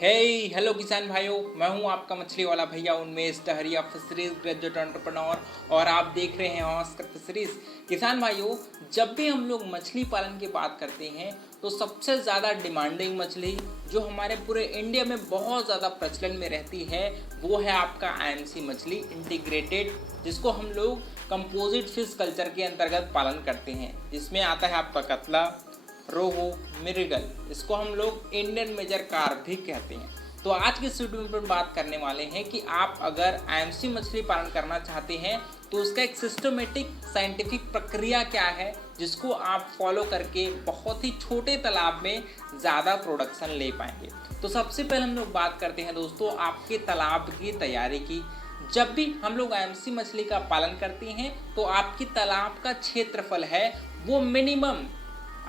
हे hello किसान भाइयों, मैं हूं आपका मछली वाला भैया उन्मेष टहरिया फिशरीज ग्रेजुएट एंटरप्रेन्योर और आप देख रहे हैं ऑस्कर फिशरीज। किसान भाइयों, जब भी हम लोग मछली पालन की बात करते हैं तो सबसे ज़्यादा डिमांडिंग मछली जो हमारे पूरे इंडिया में बहुत ज़्यादा प्रचलन में रहती है वो है आपका आईएमसी मछली इंटीग्रेटेड, जिसको हम लोग कंपोजिट फिश कल्चर के अंतर्गत पालन करते हैं। जिसमें आता है आपका कतला, रोहू, मृगल, इसको हम लोग इंडियन मेजर कार्प भी कहते हैं। तो आज के इस वीडियो में बात करने वाले हैं कि आप अगर आईएमसी मछली पालन करना चाहते हैं तो उसका एक सिस्टमेटिक साइंटिफिक प्रक्रिया क्या है जिसको आप फॉलो करके बहुत ही छोटे तालाब में ज़्यादा प्रोडक्शन ले पाएंगे। तो सबसे पहले हम लोग बात करते हैं दोस्तों आपके तालाब की तैयारी की। जब भी हम लोग आईएमसी मछली का पालन करते हैं तो आपकी तालाब का क्षेत्रफल है वो मिनिमम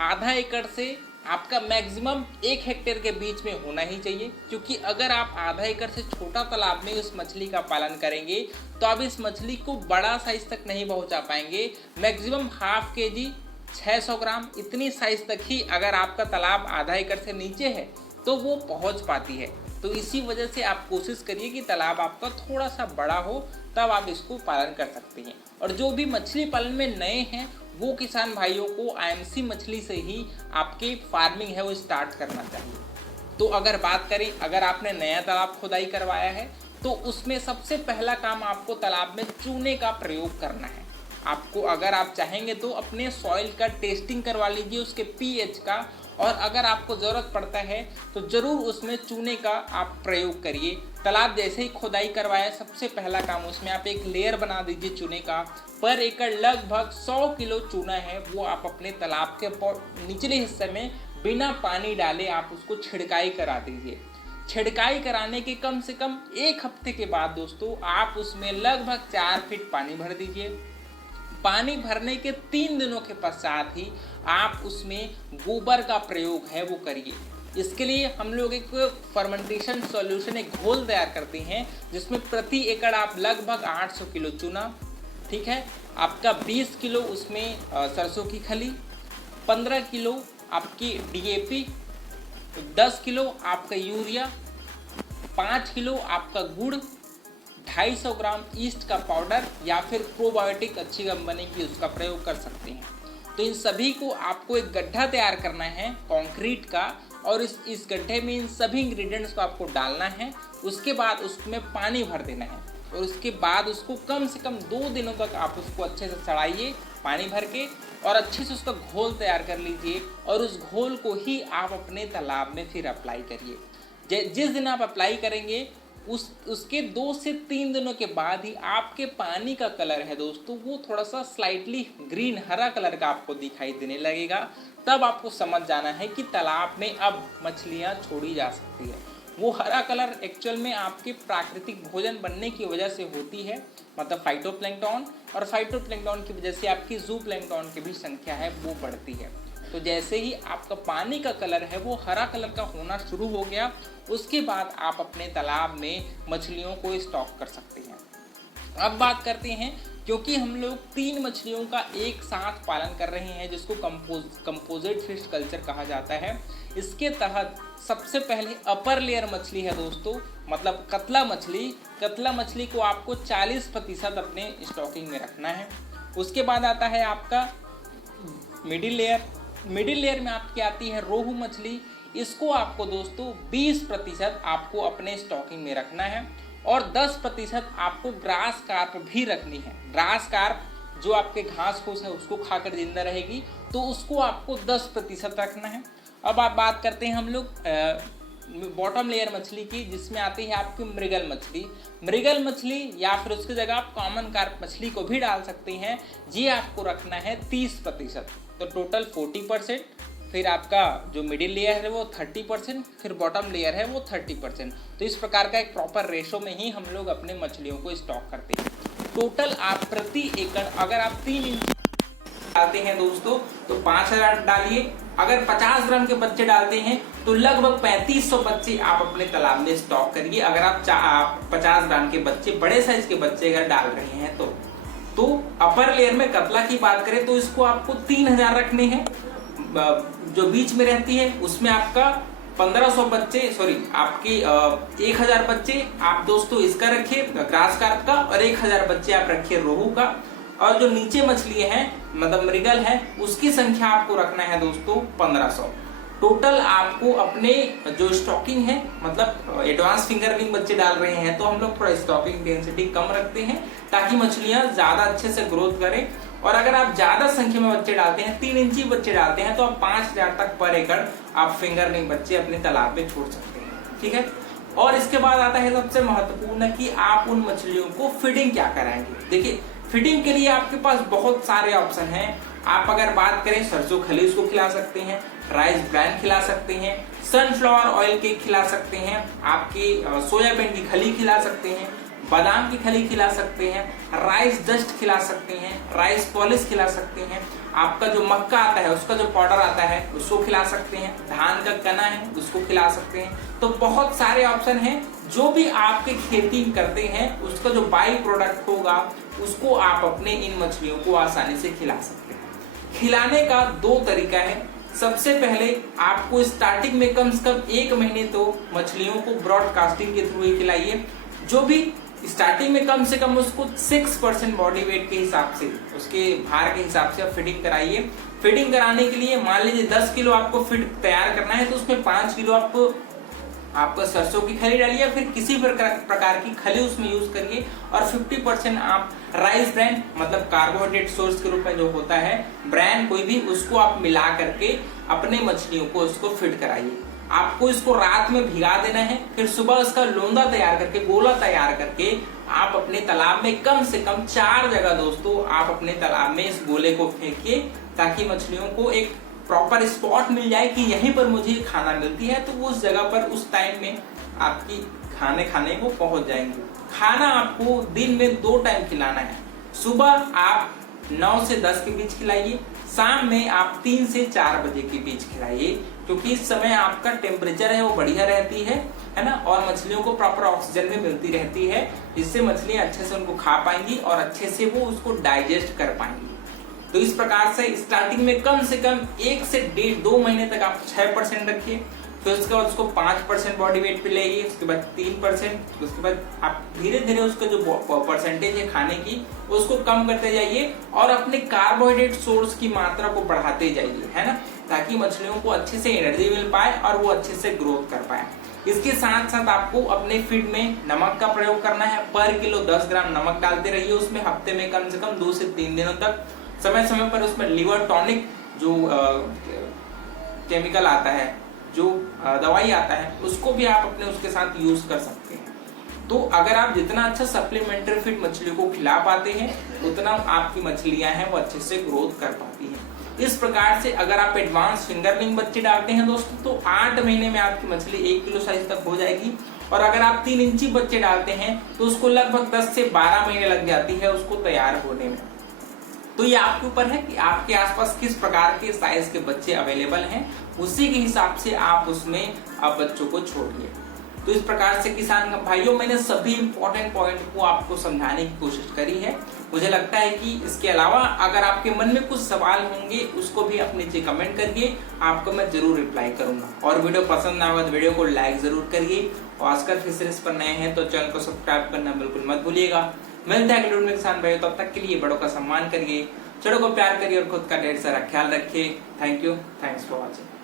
आधा एकड़ से आपका मैक्सिमम 1 हेक्टेयर के बीच में होना ही चाहिए, क्योंकि अगर आप आधा एकड़ से छोटा तालाब में उस मछली का पालन करेंगे तो आप इस मछली को बड़ा साइज तक नहीं पहुंचा पाएंगे। मैक्सिमम हाफ केजी 600 ग्राम इतनी साइज तक ही अगर आपका तालाब आधा एकड़ से नीचे है तो वो पहुंच पाती है। तो इसी वजह से आप कोशिश करिए कि तालाब आपका थोड़ा सा बड़ा हो, तब आप इसको पालन कर सकते हैं। और जो भी मछली पालन में नए हैं वो किसान भाइयों को आईएमसी मछली से ही आपकी फार्मिंग है वो स्टार्ट करना चाहिए। तो अगर बात करें, अगर आपने नया तालाब खुदाई करवाया है तो उसमें सबसे पहला काम आपको तालाब में चूने का प्रयोग करना है। आपको अगर आप चाहेंगे तो अपने सॉइल का टेस्टिंग करवा लीजिए, उसके पीएच का, और अगर आपको ज़रूरत पड़ता है तो ज़रूर उसमें चूने का आप प्रयोग करिए। तालाब जैसे ही खुदाई करवाया सबसे पहला काम उसमें आप एक लेयर बना दीजिए चूने का। पर एकड़ लगभग 100 किलो चूना है वो आप अपने तालाब के निचले हिस्से में बिना पानी डाले आप उसको छिड़काई करा दीजिए। छिड़काई कराने के कम से कम 1 हफ्ते के बाद दोस्तों आप उसमें लगभग 4 फीट पानी भर दीजिए। पानी भरने के 3 दिनों के पश्चात ही आप उसमें गोबर का प्रयोग है वो करिए। इसके लिए हम लोग एक फर्मेंटेशन सॉल्यूशन, एक घोल तैयार करते हैं जिसमें प्रति एकड़ आप लगभग 800 किलो चूना, ठीक है, आपका 20 किलो उसमें सरसों की खली, 15 किलो आपकी डीएपी, 10 किलो आपका यूरिया, 5 किलो आपका गुड़, 250 ग्राम ईस्ट का पाउडर या फिर प्रोबायोटिक अच्छी कंपनी की उसका प्रयोग कर सकते हैं। तो इन सभी को आपको एक गड्ढा तैयार करना है कंक्रीट का, और इस गड्ढे में इन सभी इंग्रेडिएंट्स को आपको डालना है। उसके बाद उसमें पानी भर देना है और उसके बाद उसको कम से कम 2 दिनों तक आप उसको अच्छे से सड़ाइए पानी भर के, और अच्छे से उसका घोल तैयार कर लीजिए। और उस घोल को ही आप अपने तालाब में फिर अप्लाई करिए। जिस दिन आप अप्लाई करेंगे उसके 2 से 3 दिनों के बाद ही आपके पानी का कलर है दोस्तों वो थोड़ा सा स्लाइटली ग्रीन, हरा कलर का आपको दिखाई देने लगेगा। तब आपको समझ जाना है कि तालाब में अब मछलियां छोड़ी जा सकती है। वो हरा कलर एक्चुअल में आपके प्राकृतिक भोजन बनने की वजह से होती है, मतलब फाइटोप्लैंक्टन, और फाइटोप्लैंक्टन की वजह से आपकी ज़ूप्लैंक्टन की भी संख्या है वो बढ़ती है। तो जैसे ही आपका पानी का कलर है वो हरा कलर का होना शुरू हो गया, उसके बाद आप अपने तालाब में मछलियों को स्टॉक कर सकते हैं। अब बात करते हैं, क्योंकि हम लोग 3 मछलियों का एक साथ पालन कर रहे हैं जिसको कंपोजिट फिश कल्चर कहा जाता है। इसके तहत सबसे पहले अपर लेयर मछली है दोस्तों, मतलब कतला मछली। कतला मछली को आपको 40% अपने स्टॉकिंग में रखना है। उसके बाद आता है आपका मिडिल लेयर। मिडिल लेयर में आपकी आती है रोहू मछली। इसको आपको दोस्तों 20% आपको अपने स्टॉकिंग में रखना है, और 10% आपको ग्रास कार्प भी रखनी है। ग्रास कार्प जो आपके घास फूस है उसको खाकर जिंदा रहेगी, तो उसको आपको 10% रखना है। अब आप बात करते हैं हम लोग बॉटम लेयर मछली की, जिसमें आती है आपकी मृगल मछली। मृगल मछली या फिर उसकी जगह आप कॉमन कार्प मछली को भी डाल सकते हैं। ये आपको रखना है 30%, तो टोटल 40%। फिर आपका जो मिडिल लेयर है वो 30%, फिर बॉटम लेयर है वो 30%। तो इस प्रकार का एक प्रॉपर रेशो में ही हम लोग अपने मछलियों को स्टॉक करते हैं। टोटल आप प्रति एकड़ अगर आप 3 इंच डालते हैं दोस्तों तो 5000 डालिए। अगर 50 ग्राम के बच्चे डालते हैं तो लगभग 3500 बच्चे आप अपने तालाब में स्टॉक करिए। अगर आप 50 ग्राम के बच्चे, बड़े साइज के बच्चे अगर डाल रहे हैं तो अपर लेयर में कतला की बात करें तो इसको आपको 3000 रखने हैं। जो बीच में रहती है उसमें आपका 1500 बच्चे सॉरी आपके 1000 बच्चे आप दोस्तों इसका रखिए ग्रास कार्प का, और 1000 बच्चे आप रखिए रोहू का। और जो नीचे मछली है मतलब मृगल है उसकी संख्या आपको रखना है दोस्तों 1500। टोटल आपको अपने जो स्टॉकिंग है मतलब एडवांस फिंगरलिंग बच्चे डाल रहे हैं तो हम लोग थोड़ा स्टॉकिंग डेंसिटी कम रखते हैं ताकि मछलियां ज्यादा अच्छे से ग्रोथ करें। और अगर आप ज्यादा संख्या में बच्चे डालते हैं 3 इंची बच्चे डालते हैं तो आप 5000 तक पर एकड़ आप फिंगरलिंग बच्चे अपने तालाब में छोड़ सकते हैं, ठीक है। और इसके बाद आता है सबसे महत्वपूर्ण कि आप उन मछलियों को फीडिंग क्या कराएंगे। देखिए फीडिंग के लिए आपके पास बहुत सारे ऑप्शन हैं। आप अगर बात करें सरसों खली उसको खिला सकते हैं, राइस ब्रांड खिला सकते हैं, सनफ्लावर ऑयल केक खिला सकते हैं, आपकी सोयाबीन की खली खिला सकते हैं, बादाम की खली खिला सकते हैं, राइस डस्ट खिला सकते हैं, राइस पॉलिश खिला सकते हैं, आपका जो मक्का आता है उसका जो पाउडर आता है उसको खिला सकते हैं, धान का कना है उसको खिला सकते हैं। तो बहुत सारे ऑप्शन हैं। जो भी आपके खेती करते हैं उसका जो बाई प्रोडक्ट होगा उसको आप अपने इन मछलियों को आसानी से खिला सकते हैं। खिलाने का 2 तरीका है। सबसे पहले आपको स्टार्टिंग में कम से कम 1 महीने तो मछलियों को ब्रॉडकास्टिंग के थ्रू ही खिलाइए। जो भी स्टार्टिंग में कम से कम उसको 6% बॉडी वेट के हिसाब से उसके भार के हिसाब से आप फीडिंग कराइए। फीडिंग कराने के लिए मान लीजिए 10 किलो आपको फीड तैयार करना है तो उसमें 5 किलो आपको सरसों की खली डालिए या फिर किसी प्रकार की खली उसमें यूज करिए, और 50% आप राइस ब्रांड मतलब कार्बोहाइड्रेट सोर्स के रूप में जो होता है ब्रांड कोई भी उसको आप मिला करके अपने मछलियों को उसको फीड कराइए। आपको इसको रात में भिगा देना है, फिर सुबह उसका लोंदा तैयार करके गोला तैयार करके आप अपने तालाब में कम से कम 4 जगह दोस्तों आप अपने तालाब में इस गोले को फेंकिए ताकि मछलियों को एक प्रॉपर स्पॉट मिल जाए कि यहीं पर मुझे खाना मिलती है, तो वो उस जगह पर उस टाइम में आपकी खाने को पहुंच जाएंगे। खाना आपको दिन में 2 टाइम खिलाना है। सुबह आप 9 से 10 के बीच खिलाइए, शाम में आप 3 से 4 बजे के बीच खिलाइए, क्योंकि इस समय आपका टेम्परेचर है वो बढ़िया रहती है ना, और मछलियों को प्रॉपर ऑक्सीजन भी मिलती रहती है, जिससे मछलियां अच्छे से उनको खा पाएंगी और अच्छे से वो उसको डाइजेस्ट कर पाएंगी। तो इस प्रकार से स्टार्टिंग में कम से कम 1 से 1.5-2 महीने तक आप 6% रखिए, फिर उसके बाद उसको 5% बॉडी वेट पे लाइए, उसके बाद 3%, उसके बाद आप धीरे धीरे उसका जो परसेंटेज है खाने की उसको कम करते जाइए और अपने कार्बोहाइड्रेट सोर्स की मात्रा को बढ़ाते जाइए, है ना, ताकि मछलियों को अच्छे से एनर्जी मिल पाए और वो अच्छे से ग्रोथ कर पाए। इसके साथ साथ आपको अपने फीड में नमक का प्रयोग करना है। पर किलो 10 ग्राम नमक डालते रहिए उसमें, हफ्ते में कम से कम 2 से 3 दिनों तक। समय समय पर उसमें लिवर टॉनिक जो केमिकल आता है, जो दवाई आता है, उसको भी आप अपने उसके साथ यूज कर सकते हैं। तो अगर आप जितना अच्छा सप्लीमेंट्री फीड मछली को खिला पाते हैं उतना आपकी मछलियां हैं वो अच्छे से ग्रोथ कर पाती हैं। इस प्रकार से अगर आप एडवांस फिंगरलिंग बच्चे डालते हैं दोस्तों तो 8 महीने में आपकी मछली 1 किलो साइज तक हो जाएगी, और अगर आप 3 इंची बच्चे डालते हैं तो उसको लगभग 10 से 12 महीने लग जाती है उसको तैयार होने में। तो ये आपके ऊपर है कि आपके आसपास किस प्रकार के साइज के बच्चे अवेलेबल हैं, उसी के हिसाब से आप उसमें आप बच्चों को छोड़िए। तो इस प्रकार से किसान भाइयों मैंने सभी इंपॉर्टेंट पॉइंट को आपको समझाने की कोशिश करी है। मुझे लगता है कि इसके अलावा अगर आपके मन में कुछ सवाल होंगे उसको भी आप नीचे कमेंट करिए, आपको मैं जरूर रिप्लाई करूंगा। और वीडियो पसंद आए तो वीडियो को लाइक जरूर करिए, और ऑस्कर फिशरीज पर नए हैं तो चैनल को सब्सक्राइब करना बिल्कुल मत भूलिएगा। मिलता है अगले वीडियो में किसान भाइयों, तब तक के लिए बड़ों का सम्मान करिए, छोटों को प्यार करिए और खुद का ढेर सारा ख्याल रखिए। Thank you, thanks for watching.